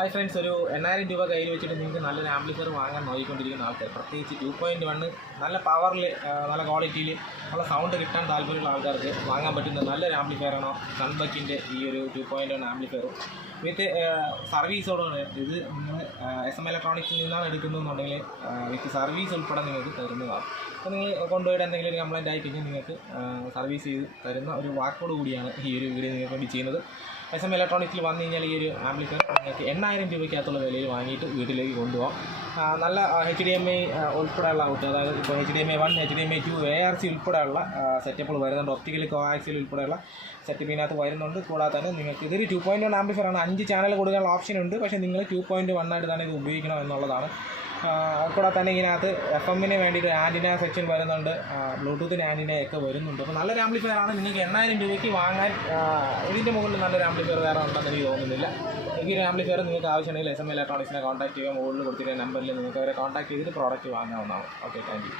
Hi friends, ഒരു 8000 രൂപ കയ്യിൽ വെച്ചിട്ട് നിങ്ങൾക്ക് നല്ലൊരു ആംപ്ലിഫയർ വാങ്ങാൻ നോക്കിക്കൊണ്ടിരിക്കുന്ന ആൾക്കാർ, പ്രത്യേകിച്ച് 2.1 നല്ല പവറിൽ നല്ല ക്വാളിറ്റിയിൽ നല്ല സൗണ്ട് കിട്ടാൻ താല്പര്യമുള്ള ആൾക്കാർക്ക് വാങ്ങാൻ പറ്റുന്ന നല്ലൊരു ആംപ്ലിഫയറാണോ സൺബക്കിൻ്റെ ഈ ഒരു 2.1 ആംപ്ലിഫയർ വിത്ത് സർവീസോടാണ്. ഇത് നിങ്ങൾ SM ഇലക്ട്രോണിക്സിൽ നിന്നാണ് എടുക്കുന്നതെന്നുണ്ടെങ്കിൽ വിത്ത് സർവീസ് ഉൾപ്പെടെ നിങ്ങൾക്ക് തരുന്നതാണ്. അപ്പോൾ നിങ്ങൾ കൊണ്ടുപോയിട്ട് എന്തെങ്കിലും ഒരു കംപ്ലയിൻ്റ് ആയി കഴിഞ്ഞാൽ നിങ്ങൾക്ക് സർവീസ് ചെയ്ത് തരുന്ന ഒരു വാക്കോട് കൂടിയാണ് ഈ ഒരു വീഡിയോ നിങ്ങൾക്ക് വേണ്ടി ചെയ്യുന്നത്. SM ഇലക്ട്രോണിക്സിൽ വന്നു കഴിഞ്ഞാൽ ഈ ഒരു ആംപ്ലിഫയർ നിങ്ങൾക്ക് 8000 രൂപയ്ക്കകത്തുള്ള വിലയിൽ വാങ്ങിയിട്ട് വീട്ടിലേക്ക് കൊണ്ടുപോകാം. നല്ല HDMI ഉൾപ്പെടെയുള്ള ഔട്ട്, അതായത് ഇപ്പോൾ HDMI 1, HDMI 2, ARC ഉൾപ്പെടെയുള്ള സെറ്റപ്പുകൾ വരുന്നുണ്ട്. ഒപ്റ്റിക്കൽ കോആക്സിയൽ ഉൾപ്പെടെയുള്ള സെറ്റപ്പ് ഇതിനകത്ത് വരുന്നുണ്ട്. കൂടാതെ തന്നെ നിങ്ങൾക്ക് ഇതൊരു 2.1 ആംപ്ലിഫയർ ആണ്. 5 ചാനൽ കൊടുക്കാനുള്ള ഓപ്ഷൻ ഉണ്ട്, പക്ഷേ നിങ്ങൾ 2.1 ആയിട്ട് തന്നെ ഇത് ഉപയോഗിക്കണം എന്നുള്ളതാണ്. കൂടാതെ തന്നെ ഇതിനകത്ത് FM-ന് വേണ്ടിയിട്ട് ആൻറ്റിന സെക്ഷൻ വരുന്നുണ്ട്, ബ്ലൂടൂത്തിന് ആൻറ്റിനയൊക്കെ വരുന്നുണ്ട്. അപ്പോൾ നല്ലൊരു ആംപ്ലിഫയർ ആണ്. നിങ്ങൾക്ക് 8000 രൂപയ്ക്ക് വാങ്ങാൻ ഇതിൻ്റെ മുകളിൽ നല്ലൊരു ആംപ്ലിഫയർ വേറെ ഉണ്ടെന്ന് എനിക്ക് തോന്നുന്നില്ല. ഈ ഒരു ആംപ്ലിഫയർ നിങ്ങൾക്ക് ആവശ്യമുണ്ടെങ്കിൽ SM ഇലക്ട്രോണിക്സിനെ കോൺടാക്ട് ചെയ്യുക. മുകളിൽ കൊടുത്തിരിക്കുന്ന നമ്പറിൽ നിങ്ങൾക്ക് അവരെ കോൺടാക്ട് ചെയ്തിട്ട് പ്രോഡക്റ്റ് വാങ്ങാവുന്നതാണ്. Okay, thank U.